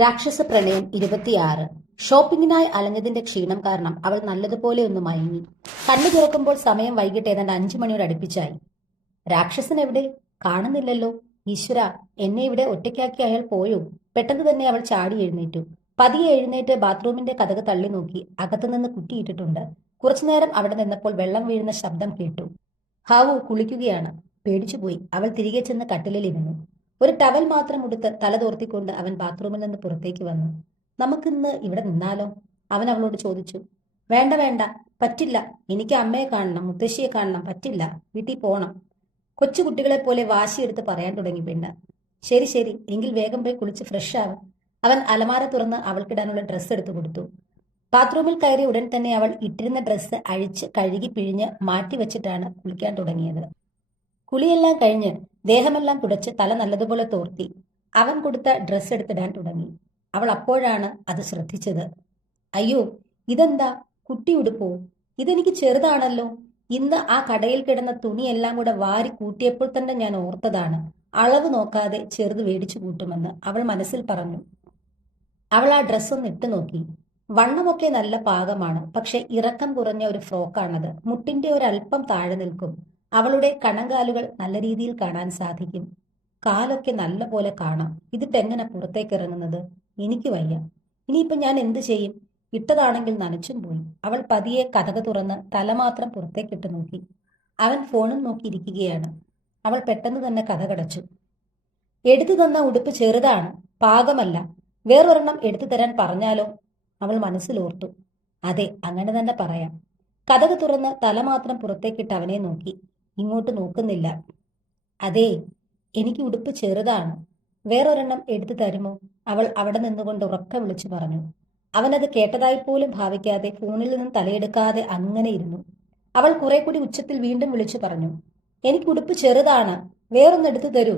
രാക്ഷസ പ്രണയം ഇരുപത്തിയാറ്. ഷോപ്പിങ്ങിനായി അലഞ്ഞതിന്റെ ക്ഷീണം കാരണം അവൾ നല്ലതുപോലെ ഒന്ന് മയങ്ങി. കണ്ണു തുറക്കുമ്പോൾ സമയം വൈകിട്ട് ഏതാണ്ട് അഞ്ചു മണിയോട് അടുപ്പിച്ചായി. രാക്ഷസൻ എവിടെ കാണുന്നില്ലല്ലോ. ഈശ്വര എന്നെ ഇവിടെ ഒറ്റയ്ക്കാക്കി അയാൾ പോയോ? പെട്ടെന്ന് തന്നെ അവൾ ചാടി എഴുന്നേറ്റു. പതിയെ എഴുന്നേറ്റ് ബാത്റൂമിന്റെ കഥക് തള്ളി നോക്കി അകത്തുനിന്ന് കുറ്റിയിട്ടിട്ടുണ്ട് കുറച്ചുനേരം അവിടെ നിന്നപ്പോൾ വെള്ളം വീഴുന്ന ശബ്ദം കേട്ടു. ഹാവു കുളിക്കുകയാണ്. പേടിച്ചുപോയി. അവൾ തിരികെ ചെന്ന് കട്ടിലിൽ ഇരുന്നു. ഒരു ടവൽ മാത്രം ഉടുത്ത് തല തോർത്തിക്കൊണ്ട് അവൻ ബാത്റൂമിൽ നിന്ന് പുറത്തേക്ക് വന്നു. നമുക്കിന്ന് ഇവിടെ നിന്നാലോ? അവൻ അവളോട് ചോദിച്ചു. വേണ്ട വേണ്ട. പറ്റില്ല. എനിക്ക് അമ്മയെ കാണണം മുത്തശ്ശിയെ കാണണം. പറ്റില്ല. വീട്ടിൽ പോണം. കൊച്ചു കുട്ടികളെ പോലെ വാശിയെടുത്ത് പറയാൻ തുടങ്ങി പെണ്ണ്. ശരി ശരി. എങ്കിൽ വേഗം പോയി കുളിച്ച് ഫ്രഷ് ആവും. അവൻ അലമാര തുറന്ന് അവൾക്കിടാനുള്ള ഡ്രസ്സ് എടുത്തു കൊടുത്തു. ബാത്റൂമിൽ കയറി ഉടൻ തന്നെ അവൾ ഇട്ടിരുന്ന ഡ്രസ്സ് അഴിച്ച് കഴുകി പിഴിഞ്ഞ് മാറ്റി വെച്ചിട്ടാണ് കുളിക്കാൻ തുടങ്ങിയത്. കുളിയെല്ലാം കഴിഞ്ഞ് ദേഹമെല്ലാം തുടച്ച് തല നല്ലതുപോലെ തോർത്തി. അവൻ കൊടുത്ത ഡ്രസ്സ് എടുത്തിടാൻ തുടങ്ങി. അവൾ അപ്പോഴാണ് അത് ശ്രദ്ധിച്ചത്. അയ്യോ ഇതെന്താ? കുട്ടി ഉടുപ്പോ? ഇതെനിക്ക് ചെറുതാണല്ലോ. ഇന്ന് ആ കടയിൽ കിടന്ന തുണിയെല്ലാം കൂടെ വാരി കൂട്ടിയപ്പോൾ തന്നെ ഞാൻ ഓർത്തതാണ്. അളവ് നോക്കാതെ ചെറുത് മേടിച്ചു കൂട്ടുമെന്ന് അവൾ മനസ്സിൽ പറഞ്ഞു. അവൾ ആ ഡ്രസ്സൊന്ന് ഇട്ടു നോക്കി. വണ്ണമൊക്കെ നല്ല പാകമാണ്. പക്ഷെ ഇറക്കം കുറഞ്ഞ ഒരു ഫ്രോക്കാണത്. മുട്ടിന്റെ ഒരല്പം താഴെ നിൽക്കും. അവളുടെ കണങ്കാലുകൾ നല്ല രീതിയിൽ കാണാൻ സാധിക്കും. കാലൊക്കെ നല്ല പോലെ കാണാം. ഇതിട്ടെങ്ങനെ പുറത്തേക്ക് ഇറങ്ങുന്നത് എനിക്ക് വയ്യ. ഇനിയിപ്പം ഞാൻ എന്ത് ചെയ്യും? ഇട്ടതാണെങ്കിൽ നനച്ചും പോയി. അവൾ പതിയെ കഥക തുറന്ന് തല മാത്രം പുറത്തേക്കിട്ട് നോക്കി. അവൻ ഫോണും നോക്കിയിരിക്കുകയാണ് അവൾ പെട്ടെന്ന് തന്നെ കഥ കടച്ചു. എടുത്തു തന്ന ഉടുപ്പ് ചെറുതാണ്. പാകമല്ല. വേറൊരെണ്ണം എടുത്തു തരാൻ പറഞ്ഞാലോ? അവൾ മനസ്സിലോർത്തു. അതെ അങ്ങനെ തന്നെ പറയാം. കഥക തുറന്ന് തല മാത്രം പുറത്തേക്കിട്ട് അവനെ നോക്കി. ഇങ്ങോട്ട് നോക്കുന്നില്ല. അതെ എനിക്ക് ഉടുപ്പ് ചെറുതാണ്. വേറൊരെണ്ണം എടുത്തു തരുമോ? അവൾ അവിടെ നിന്നുകൊണ്ട് ഉറക്ക വിളിച്ചു പറഞ്ഞു. അവനത് കേട്ടതായി പോലും ഭാവിക്കാതെ ഫോണിൽ നിന്നും തലയെടുക്കാതെ അങ്ങനെ ഇരുന്നു. അവൾ കുറെ കൂടി ഉച്ചത്തിൽ വീണ്ടും വിളിച്ചു പറഞ്ഞു. എനിക്ക് ഉടുപ്പ് ചെറുതാണ്. വേറൊന്ന് എടുത്തു തരൂ.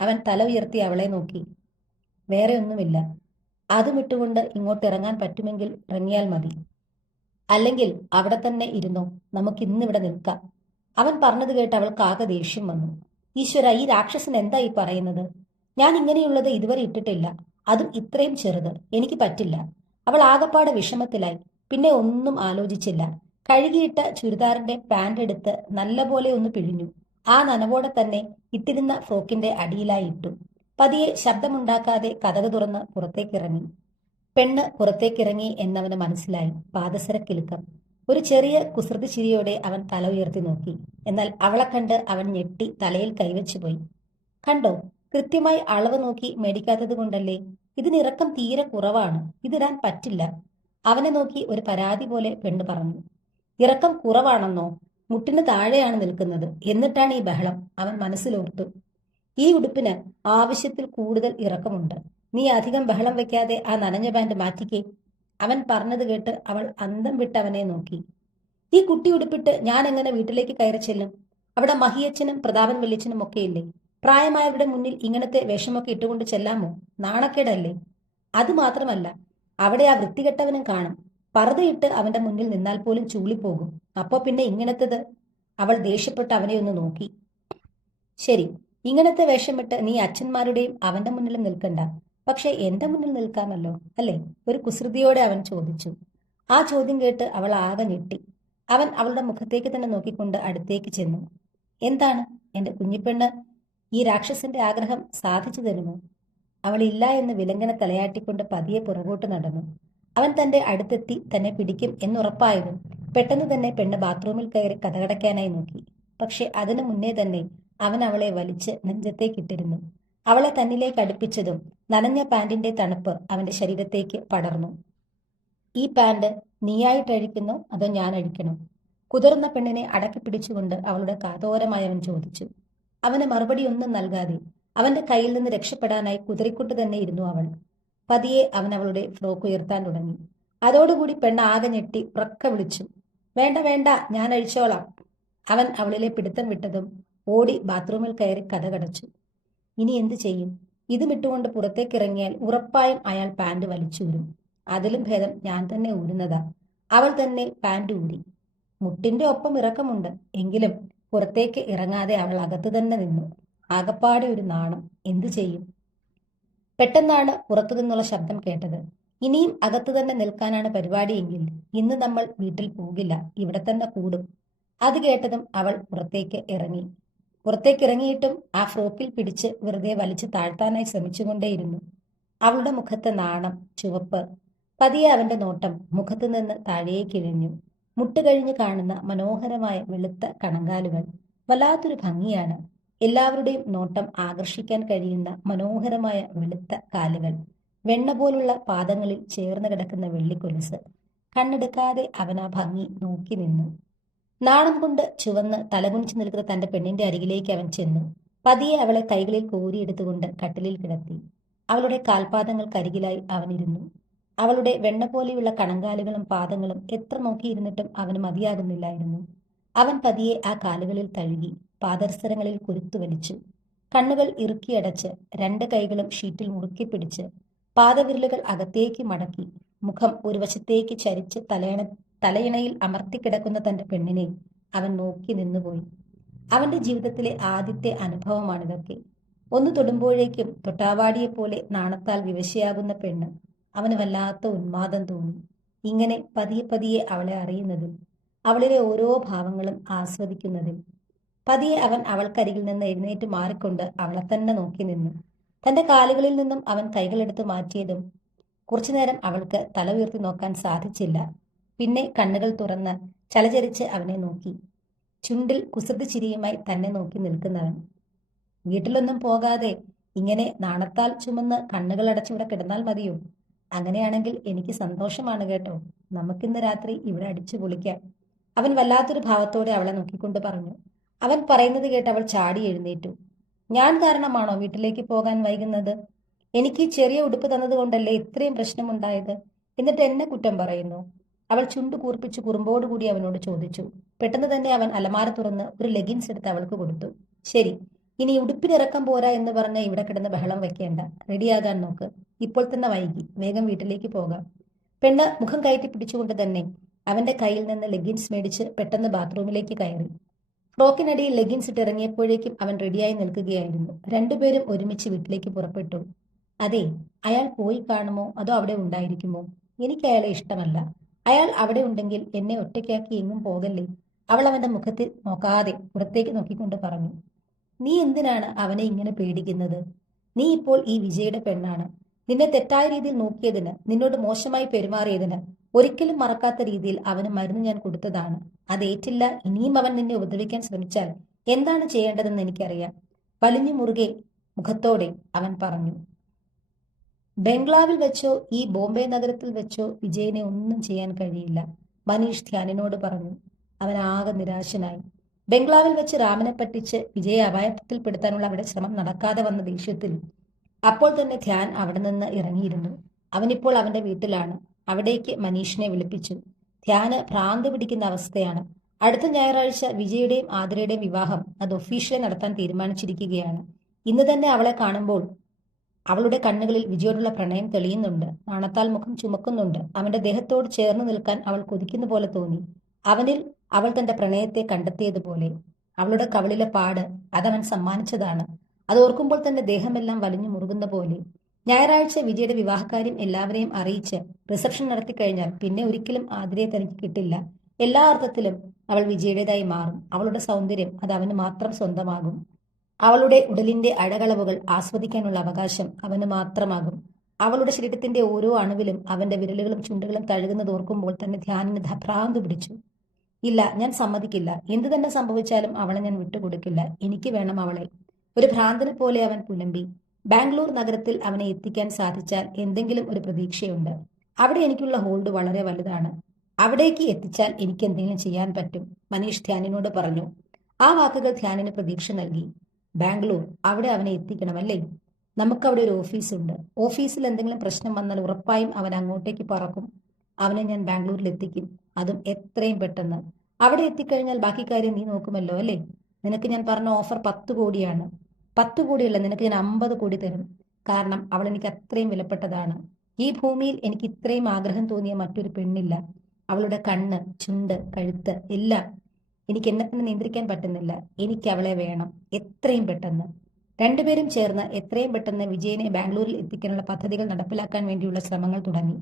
അവൻ തല ഉയർത്തി അവളെ നോക്കി. വേറെ ഒന്നുമില്ല. അതും ഇട്ടുകൊണ്ട് ഇങ്ങോട്ട് ഇറങ്ങാൻ പറ്റുമെങ്കിൽ ഇറങ്ങിയാൽ മതി. അല്ലെങ്കിൽ അവിടെ തന്നെ ഇരുന്നോ? നമുക്ക് ഇന്നിവിടെ നിൽക്കാം. അവൻ പറഞ്ഞത് കേട്ട് അവൾക്ക് ആകെ ദേഷ്യം വന്നു. ഈശ്വര ഈ രാക്ഷസൻ എന്താ ഈ പറയുന്നത്? ഞാൻ ഇങ്ങനെയുള്ളത് ഇതുവരെ ഇട്ടിട്ടില്ല. അതും ഇത്രയും ചെറുത്. എനിക്ക് പറ്റില്ല. അവൾ ആകപ്പാടെ വിഷമത്തിലായി. പിന്നെ ഒന്നും ആലോചിച്ചില്ല. കഴുകിയിട്ട ചുരിദാറിന്റെ പാന്റ് എടുത്ത് നല്ലപോലെ ഒന്ന് പിഴിഞ്ഞു. ആ നനവോടെ തന്നെ ഇട്ടിരുന്ന ഫ്രോക്കിന്റെ അടിയിലായി ഇട്ടു. പതിയെ ശബ്ദമുണ്ടാക്കാതെ കഥക തുറന്ന് പുറത്തേക്കിറങ്ങി. പെണ്ണ് പുറത്തേക്കിറങ്ങി എന്നവന് മനസ്സിലായി. പാദസര കിലുക്കം ഒരു ചെറിയ കുസൃതി ചിരിയോടെ അവൻ തല ഉയർത്തി നോക്കി. എന്നാൽ അവളെ കണ്ട് അവൻ ഞെട്ടി തലയിൽ കൈവച്ചു പോയി. കണ്ടോ കൃത്യമായി അളവ് നോക്കി മേടിക്കാത്തത് കൊണ്ടല്ലേ? ഇതിനിറക്കം തീരെ കുറവാണ്. ഇതിടാൻ പറ്റില്ല. അവനെ നോക്കി ഒരു പരാതി പോലെ പെണ്ണ് പറഞ്ഞു. ഇറക്കം കുറവാണെന്നോ? മുട്ടിന് താഴെയാണ് നിൽക്കുന്നത്. എന്നിട്ടാണ് ഈ ബഹളം? അവൻ മനസ്സിലോർത്തു. ഈ ഉടുപ്പിന് ആവശ്യത്തിൽ കൂടുതൽ ഇറക്കമുണ്ട്. നീ അധികം ബഹളം വെക്കാതെ ആ നനഞ്ഞ പാന്റ് മാറ്റിക്കേ. അവൻ പറഞ്ഞത് കേട്ട് അവൾ അന്തം വിട്ട് അവനെ നോക്കി. ഈ കുട്ടി ഉടുപ്പിട്ട് ഞാൻ എങ്ങനെ വീട്ടിലേക്ക് കയറി ചെല്ലും? അവിടെ മഹിയച്ഛനും പ്രതാപൻ വെള്ളിച്ചനും ഒക്കെ ഇല്ലേ? പ്രായമായവരുടെ മുന്നിൽ ഇങ്ങനത്തെ വേഷമൊക്കെ ഇട്ടുകൊണ്ട് ചെല്ലാമോ? നാണക്കേടല്ലേ? അത് മാത്രമല്ല അവിടെ ആ വൃത്തികെട്ടവനും കാണും. പറുതയിട്ട് അവന്റെ മുന്നിൽ നിന്നാൽ പോലും ചൂളിപ്പോകും. അപ്പോ പിന്നെ ഇങ്ങനത്തത്? അവൾ ദേഷ്യപ്പെട്ട് അവനെ ഒന്ന് നോക്കി. ശരി ഇങ്ങനത്തെ വേഷമിട്ട് നീ അച്ഛന്മാരുടെയും അവന്റെ മുന്നിലും നിൽക്കണ്ട. പക്ഷെ എന്റെ മുന്നിൽ നിൽക്കാമല്ലോ? അല്ലേ? ഒരു കുസൃതിയോടെ അവൻ ചോദിച്ചു. ആ ചോദ്യം കേട്ട് അവൾ ആകെ ഞെട്ടി. അവൻ അവളുടെ മുഖത്തേക്ക് തന്നെ നോക്കിക്കൊണ്ട് അടുത്തേക്ക് ചെന്നു. എന്താണ് എന്റെ കുഞ്ഞിപ്പെണ്ണ്? ഈ രാക്ഷസന്റെ ആഗ്രഹം സാധിച്ചു തരുമോ? അവൾ ഇല്ല എന്ന് വിലങ്ങന തലയാട്ടിക്കൊണ്ട് പതിയെ പുറകോട്ട് നടന്നു. അവൻ തന്റെ അടുത്തെത്തി തന്നെ പിടിക്കും എന്നുറപ്പായതും പെട്ടെന്ന് തന്നെ പെണ്ണ് ബാത്റൂമിൽ കയറി കഥകടക്കാനായി നോക്കി. പക്ഷെ അതിനു മുന്നേ തന്നെ അവൻ അവളെ വലിച്ച് നെഞ്ചത്തേക്കിട്ടിരുന്നു. അവളെ തന്നിലേക്ക് അടുപ്പിച്ചതും നനഞ്ഞ പാൻറിന്റെ തണുപ്പ് അവന്റെ ശരീരത്തേക്ക് പടർന്നു. ഈ പാന്റ് നീയായിട്ട് അഴിക്കുന്നോ അതോ ഞാൻ അഴിക്കണോ കുതിർന്ന പെണ്ണിനെ അടക്കി പിടിച്ചുകൊണ്ട് അവളുടെ കാതോരമായി അവൻ ചോദിച്ചു. അവന് മറുപടി ഒന്നും നൽകാതെ അവന്റെ കയ്യിൽ നിന്ന് രക്ഷപ്പെടാനായി കുതിരിക്കൊണ്ട് തന്നെ ഇരുന്നു അവൾ. പതിയെ അവൻ അവളുടെ ഫ്രോക്ക് ഉയർത്താൻ തുടങ്ങി. അതോടുകൂടി പെണ്ണ് ആകെ ഞെട്ടി ഉറക്ക വിളിച്ചു. വേണ്ട വേണ്ട ഞാൻ അഴിച്ചോളാം അവൻ അവളിലെ പിടുത്തം വിട്ടതും ഓടി ബാത്റൂമിൽ കയറി കഥ കടച്ചു. ഇനി എന്തു ചെയ്യും? ഇതും ഇട്ടുകൊണ്ട് പുറത്തേക്കിറങ്ങിയാൽ ഉറപ്പായും അയാൾ പാന്റ് വലിച്ചൂരും അതിലും ഭേദം ഞാൻ തന്നെ ഊരുന്നതാ. അവൾ തന്നെ പാന്റ് ഊരി. മുട്ടിന്റെ ഒപ്പം ഇറക്കമുണ്ട്. എങ്കിലും പുറത്തേക്ക് ഇറങ്ങാതെ അവൾ അകത്തു തന്നെ നിന്നു. ആകപ്പാടെ ഒരു നാണം. എന്തു ചെയ്യും? പെട്ടെന്നാണ് പുറത്തു നിന്നുള്ള ശബ്ദം കേട്ടത്. ഇനിയും അകത്തു തന്നെ നിൽക്കാനാണ് പരിപാടിയെങ്കിൽ ഇന്ന് നമ്മൾ വീട്ടിൽ പോകില്ല. ഇവിടെ തന്നെ കൂടും. അത് കേട്ടതും അവൾ പുറത്തേക്ക് ഇറങ്ങി. പുറത്തേക്ക് ഇറങ്ങിയിട്ടും ആ ഫ്രോക്കിൽ പിടിച്ച് വെറുതെ വലിച്ചു താഴ്ത്താനായി ശ്രമിച്ചുകൊണ്ടേയിരുന്നു. അവളുടെ മുഖത്തെ നാണം ചുവപ്പ്. പതിയെ അവന്റെ നോട്ടം മുഖത്തു നിന്ന് താഴേക്കിഴിഞ്ഞു മുട്ടുകഴിഞ്ഞ് കാണുന്ന മനോഹരമായ വെളുത്ത കണങ്കാലുകൾ. വല്ലാത്തൊരു ഭംഗിയാണ്. എല്ലാവരുടെയും നോട്ടം ആകർഷിക്കാൻ കഴിയുന്ന മനോഹരമായ വെളുത്ത കാലുകൾ. വെണ്ണ പോലുള്ള പാദങ്ങളിൽ ചേർന്ന് കിടക്കുന്ന വെള്ളിക്കൊലുസ്. കണ്ണെടുക്കാതെ അവൻ ആ ഭംഗി നോക്കി നിന്നു. നാണം കൊണ്ട് ചുവന്ന് തലകുനിച്ചു നിൽക്കുന്ന തന്റെ പെണ്ണിന്റെ അരികിലേക്ക് അവൻ ചെന്നു. പതിയെ അവളെ കൈകളിൽ കോരിയെടുത്തുകൊണ്ട് കട്ടിലിൽ കിടത്തി. അവളുടെ കാൽപാദങ്ങൾക്കരികിലായി അവനിരുന്നു. അവളുടെ വെണ്ണ പോലെയുള്ള കണങ്കാലുകളും പാദങ്ങളും എത്ര നോക്കിയിരുന്നിട്ടും അവന് മതിയാകുന്നില്ലായിരുന്നു. അവൻ പതിയെ ആ കാലുകളിൽ തഴുകി പാദർസരങ്ങളിൽ കുരുത്തു വലിച്ചു. കണ്ണുകൾ ഇറുക്കിയടച്ച് രണ്ട് കൈകളും ഷീറ്റിൽ മുറുക്കി പിടിച്ച് പാദവിരലുകൾ അകത്തേക്ക് മടക്കി മുഖം ഒരു വശത്തേക്ക് ചരിച്ച് തലയണ തലയിണയിൽ അമർത്തിക്കിടക്കുന്ന തന്റെ പെണ്ണിനെ അവൻ നോക്കി നിന്നുപോയി. അവന്റെ ജീവിതത്തിലെ ആദ്യത്തെ അനുഭവമാണിതൊക്കെ. ഒന്ന് തൊടുമ്പോഴേക്കും തൊട്ടാവാടിയെപ്പോലെ നാണത്താൽ വിവശയാകുന്ന പെണ്ണ് അവന് വല്ലാത്ത ഉന്മാദം തോന്നി. ഇങ്ങനെ പതിയെ പതിയെ അവളെ അറിയുന്നതിൽ അവളിലെ ഓരോ ഭാവങ്ങളും ആസ്വദിക്കുന്നതിൽ. പതിയെ അവൻ അവൾക്കരികിൽ നിന്ന് എഴുന്നേറ്റ് മാറിക്കൊണ്ട് അവളെ തന്നെ നോക്കി നിന്നു. തന്റെ കാലുകളിൽ നിന്നും അവൻ കൈകളെടുത്ത് മാറ്റിയതും കുറച്ചുനേരം അവൾക്ക് തല ഉയർത്തി നോക്കാൻ സാധിച്ചില്ല. പിന്നെ കണ്ണുകൾ തുറന്ന് ചലചരിച്ച് അവനെ നോക്കി. ചുണ്ടിൽ കുസൃതി ചിരിയുമായി തന്നെ നോക്കി നിൽക്കുന്നവൻ. വീട്ടിലൊന്നും പോകാതെ ഇങ്ങനെ നാണത്താൽ ചുമന്ന് കണ്ണുകൾ അടച്ചിവിടെ കിടന്നാൽ മതിയോ? അങ്ങനെയാണെങ്കിൽ എനിക്ക് സന്തോഷമാണ് കേട്ടോ. നമുക്കിന്ന് രാത്രി ഇവിടെ അടിച്ചു പൊളിക്കാം. അവൻ വല്ലാത്തൊരു ഭാവത്തോടെ അവളെ നോക്കിക്കൊണ്ട് പറഞ്ഞു. അവൻ പറയുന്നത് കേട്ട് അവൾ ചാടി എഴുന്നേറ്റു. ഞാൻ കാരണമാണോ വീട്ടിലേക്ക് പോകാൻ വൈകുന്നത്? എനിക്ക് ചെറിയ ഉടുപ്പ് തന്നതുകൊണ്ടല്ലേ ഇത്രയും പ്രശ്നമുണ്ടായത്? എന്നിട്ട് എന്നെ കുറ്റം പറയുന്നു. അവൾ ചുണ്ടു കൂർപ്പിച്ച് കുറുമ്പോടുകൂടി അവനോട് ചോദിച്ചു. പെട്ടെന്ന് തന്നെ അവൻ അലമാര തുറന്ന് ഒരു ലെഗിൻസ് എടുത്ത് അവൾക്ക് കൊടുത്തു. ശരി ഇനി ഉടുപ്പിനിറക്കം പോരാ എന്ന് പറഞ്ഞ് ഇവിടെ കിടന്ന് ബഹളം വെക്കേണ്ട. റെഡിയാകാൻ നോക്ക്. ഇപ്പോൾ തന്നെ വൈകി. വേഗം വീട്ടിലേക്ക് പോകാം. പെണ്ണ് മുഖം കയറ്റി പിടിച്ചുകൊണ്ട് തന്നെ അവന്റെ കയ്യിൽ നിന്ന് ലെഗിൻസ് മേടിച്ച് പെട്ടെന്ന് ബാത്റൂമിലേക്ക് കയറി. ഫ്രോക്കിനടിയിൽ ലെഗിൻസ് ഇട്ട് ഇറങ്ങിയപ്പോഴേക്കും അവൻ റെഡിയായി നിൽക്കുകയായിരുന്നു. രണ്ടുപേരും ഒരുമിച്ച് വീട്ടിലേക്ക് പുറപ്പെട്ടു. അതെ അയാൾ പോയി കാണുമോ? അതോ അവിടെ ഉണ്ടായിരിക്കുമോ? എനിക്ക് അയാളെ ഇഷ്ടമല്ല. അയാൾ അവിടെ ഉണ്ടെങ്കിൽ എന്നെ ഒറ്റയ്ക്കാക്കി എങ്ങും പോകല്ലേ? അവൾ അവന്റെ മുഖത്ത് നോക്കാതെ പുറത്തേക്ക് നോക്കിക്കൊണ്ട് പറഞ്ഞു നീ എന്തിനാണ് അവനെ ഇങ്ങനെ പേടിക്കുന്നത്? നീ ഇപ്പോൾ ഈ വിജയുടെ പെണ്ണാണ്. നിന്നെ തെറ്റായ രീതിയിൽ നോക്കിയതിന് നിന്നോട് മോശമായി പെരുമാറിയതിന് ഒരിക്കലും മറക്കാത്ത രീതിയിൽ അവന് മരുന്ന് ഞാൻ കൊടുത്തതാണ്. അതേറ്റില്ല ഇനിയും അവൻ നിന്നെ ഉപദ്രവിക്കാൻ ശ്രമിച്ചാൽ എന്താണ് ചെയ്യേണ്ടതെന്ന് എനിക്കറിയാം. വലിഞ്ഞു മുറുകെ മുഖത്തോടെ അവൻ പറഞ്ഞു ബംഗ്ലാവിൽ വെച്ചോ ഈ ബോംബെ നഗരത്തിൽ വെച്ചോ വിജയനെ ഒന്നും ചെയ്യാൻ കഴിയില്ല. മനീഷ് ധ്യാനിനോട് പറഞ്ഞു. അവൻ ആകെ നിരാശനായി. ബംഗ്ലാവിൽ വെച്ച് രാമനെ പറ്റിച്ച് വിജയെ അപായത്തിൽപ്പെടുത്താനുള്ള അവിടെ ശ്രമം നടക്കാതെ വന്ന ദേഷ്യത്തിൽ അപ്പോൾ തന്നെ ധ്യാൻ അവിടെ നിന്ന് ഇറങ്ങിയിരുന്നു. അവനിപ്പോൾ അവന്റെ വീട്ടിലാണ്. അവിടേക്ക് മനീഷിനെ വിളിപ്പിച്ചു. ധ്യാന് ഭ്രാന്ത് പിടിക്കുന്ന അവസ്ഥയാണ്. അടുത്ത ഞായറാഴ്ച വിജയുടെയും ആതിരയുടെയും വിവാഹം അത് ഒഫീഷ്യലി നടത്താൻ തീരുമാനിച്ചിരിക്കുകയാണ്. ഇന്ന് തന്നെ അവളെ കാണുമ്പോൾ അവളുടെ കണ്ണുകളിൽ വിജയോടുള്ള പ്രണയം തെളിയുന്നുണ്ട്. നാണത്താൽ മുഖം ചുമക്കുന്നുണ്ട്. അവന്റെ ദേഹത്തോട് ചേർന്ന് നിൽക്കാൻ അവൾ കൊതിക്കുന്ന പോലെ തോന്നി. അവനിൽ അവൾ തന്റെ പ്രണയത്തെ കണ്ടെത്തിയതുപോലെ. അവളുടെ കവളിലെ പാട് അതവൻ സമ്മാനിച്ചതാണ്. അത് ഓർക്കുമ്പോൾ തന്നെ ദേഹമെല്ലാം വലിഞ്ഞു മുറുകുന്ന പോലെ. ഞായറാഴ്ച വിജയുടെ വിവാഹകാര്യം എല്ലാവരെയും അറിയിച്ച് റിസപ്ഷൻ നടത്തി കഴിഞ്ഞാൽ പിന്നെ ഒരിക്കലും ആതിരയെ തനിക്ക് കിട്ടില്ല. എല്ലാ അർത്ഥത്തിലും അവൾ വിജയുടേതായി മാറും. അവളുടെ സൗന്ദര്യം അത് അവന് മാത്രം സ്വന്തമാകും. അവളുടെ ഉടലിന്റെ അഴകളവുകൾ ആസ്വദിക്കാനുള്ള അവകാശം അവന് മാത്രമാകും. അവളുടെ ശരീരത്തിന്റെ ഓരോ അണുവിലും അവന്റെ വിരലുകളും ചുണ്ടുകളും തഴുകുന്നത് ഓർക്കുമ്പോൾ തന്നെ ധ്യാനിന് ഭ്രാന്ത് പിടിച്ചു. ഇല്ല ഞാൻ സമ്മതിക്കില്ല. എന്തു തന്നെ സംഭവിച്ചാലും അവളെ ഞാൻ വിട്ടുകൊടുക്കില്ല. എനിക്ക് വേണം അവളെ. ഒരു ഭ്രാന്തനെ പോലെ അവൻ പുലമ്പി. ബാംഗ്ലൂർ നഗരത്തിൽ അവനെ എത്തിക്കാൻ സാധിച്ചാൽ എന്തെങ്കിലും ഒരു പ്രതീക്ഷയുണ്ട്. അവിടെ എനിക്കുള്ള ഹോൾഡ് വളരെ വലുതാണ്. അവിടേക്ക് എത്തിച്ചാൽ എനിക്ക് എന്തെങ്കിലും ചെയ്യാൻ പറ്റും മനീഷ് ധ്യാനിനോട് പറഞ്ഞു. ആ വാക്കുകൾ ധ്യാനിന് പ്രതീക്ഷ നൽകി. ബാംഗ്ലൂർ അവിടെ അവനെ എത്തിക്കണം അല്ലേ? നമുക്ക് അവിടെ ഒരു ഓഫീസുണ്ട് ഓഫീസിൽ എന്തെങ്കിലും പ്രശ്നം വന്നാൽ ഉറപ്പായും അവൻ അങ്ങോട്ടേക്ക് പറക്കും. അവനെ ഞാൻ ബാംഗ്ലൂരിൽ എത്തിക്കും. അതും എത്രയും പെട്ടെന്ന്. അവിടെ എത്തിക്കഴിഞ്ഞാൽ ബാക്കി കാര്യം നീ നോക്കുമല്ലോ അല്ലേ? നിനക്ക് ഞാൻ പറഞ്ഞ ഓഫർ പത്ത് കോടിയാണ്. പത്ത് കോടിയല്ല നിനക്ക് ഞാൻ അമ്പത് കോടി തരും. കാരണം അവൾ എനിക്ക് അത്രയും വിലപ്പെട്ടതാണ്. ഈ ഭൂമിയിൽ എനിക്ക് ഇത്രയും ആഗ്രഹം തോന്നിയ മറ്റൊരു പെണ്ണില്ല. അവളുടെ കണ്ണ് ചുണ്ട് കഴുത്ത് എല്ലാം എനിക്ക് എന്നെ തന്നെ നിയന്ത്രിക്കാൻ പറ്റുന്നില്ല. എനിക്ക് അവളെ വേണം. എത്രയും പെട്ടെന്ന്. രണ്ടുപേരും ചേർന്ന് എത്രയും പെട്ടെന്ന് വിജയനെ ബാംഗ്ലൂരിൽ എത്തിക്കാനുള്ള പദ്ധതികൾ നടപ്പിലാക്കാൻ വേണ്ടിയുള്ള ശ്രമങ്ങൾ തുടങ്ങി.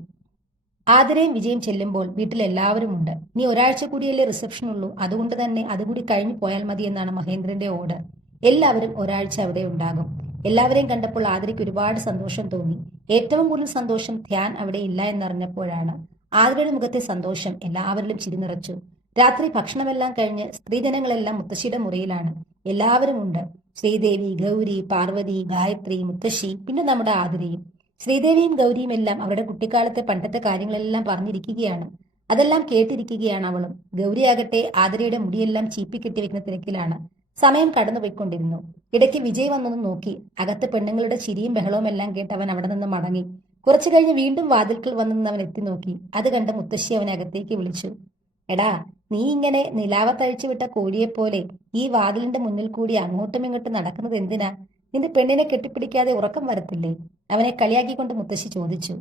ആദരയും വിജയം ചെല്ലുമ്പോൾ വീട്ടിൽ എല്ലാവരും ഉണ്ട്. നീ ഒരാഴ്ച കൂടിയല്ലേ റിസപ്ഷൻ ഉള്ളൂ. അതുകൊണ്ട് തന്നെ അതുകൂടി കഴിഞ്ഞു പോയാൽ മതി എന്നാണ് മഹേന്ദ്രന്റെ ഓർഡർ എല്ലാവരും ഒരാഴ്ച അവിടെ ഉണ്ടാകും. എല്ലാവരെയും കണ്ടപ്പോൾ ആദരയ്ക്ക് ഒരുപാട് സന്തോഷം തോന്നി. ഏറ്റവും കൂടുതൽ സന്തോഷം ധ്യാൻ അവിടെ ഇല്ല എന്നറിഞ്ഞപ്പോഴാണ്. ആദരയുടെ മുഖത്തെ സന്തോഷം എല്ലാവരിലും ചിരി നിറച്ചു രാത്രി ഭക്ഷണമെല്ലാം കഴിഞ്ഞ് സ്ത്രീജനങ്ങളെല്ലാം മുത്തശ്ശിയുടെ മുറിയിലാണ്. എല്ലാവരും ഉണ്ട്. ശ്രീദേവി ഗൗരി പാർവതി ഗായത്രി മുത്തശ്ശി പിന്നെ നമ്മുടെ ആതിരയും. ശ്രീദേവിയും ഗൗരിയും എല്ലാം അവരുടെ കുട്ടിക്കാലത്തെ പണ്ടത്തെ കാര്യങ്ങളെല്ലാം പറഞ്ഞിരിക്കുകയാണ്. അതെല്ലാം കേട്ടിരിക്കുകയാണ് അവളും. ഗൗരിയാകട്ടെ ആതിരയുടെ മുടിയെല്ലാം ചീപ്പി കെട്ടിവെക്കുന്ന തിരക്കിലാണ്. സമയം കടന്നുപോയിക്കൊണ്ടിരുന്നു. ഇടയ്ക്ക് വിജയ് വന്നൊന്ന് നോക്കി. അകത്ത് പെണ്ണുങ്ങളുടെ ചിരിയും ബഹളവും എല്ലാം കേട്ട് അവൻ അവിടെ നിന്ന് മടങ്ങി. കുറച്ചു കഴിഞ്ഞ് വീണ്ടും വാതിൽക്കൽ വന്നു അവൻ എത്തി നോക്കി. അത് കണ്ട് മുത്തശ്ശി അവനെ അകത്തേക്ക് വിളിച്ചു. എടാ നീ ഇങ്ങനെ നിലാവത്തഴിച്ചു വിട്ട കോഴിയെപ്പോലെ ഈ വാതിലിന്റെ മുന്നിൽ കൂടി അങ്ങോട്ടും ഇങ്ങോട്ടും നടക്കുന്നത് എന്തിനാ? നിന്റെ പെണ്ണിനെ കെട്ടിപ്പിടിക്കാതെ ഉറക്കം വരത്തില്ലേ? അവനെ കളിയാക്കിക്കൊണ്ട് മുത്തശ്ശി ചോദിച്ചു.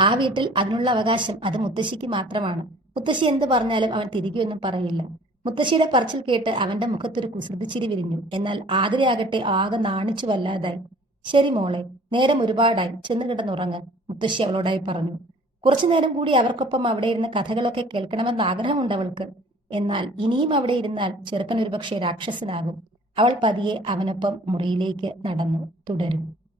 ആ വീട്ടിൽ അതിനുള്ള അവകാശം അത് മുത്തശ്ശിക്ക് മാത്രമാണ്. മുത്തശ്ശി എന്ത് പറഞ്ഞാലും അവൻ തിരികെ ഒന്നും പറയില്ല. മുത്തശ്ശിയുടെ പറച്ചിൽ കേട്ട് അവന്റെ മുഖത്തൊരു കുസൃതിച്ചിരി വിരിഞ്ഞു. എന്നാൽ ആതിരയാകട്ടെ ആകെ നാണിച്ചു വല്ലാതായി. ശരി മോളെ നേരം ഒരുപാടായി. ചെന്ന് കിടന്നുറങ്ങ് മുത്തശ്ശി അവളോടായി പറഞ്ഞു. കുറച്ചു നേരം കൂടി അവർക്കൊപ്പം അവിടെ ഇരുന്ന് കഥകളൊക്കെ കേൾക്കണമെന്ന് ആഗ്രഹമുണ്ട് അവൾക്ക്. എന്നാൽ ഇനിയും അവിടെ ഇരുന്നാൽ ചെറുക്കൻ ഒരുപക്ഷെ രാക്ഷസനാകും. അവൾ പതിയെ അവനൊപ്പം മുറിയിലേക്ക് നടന്നു തുടരും.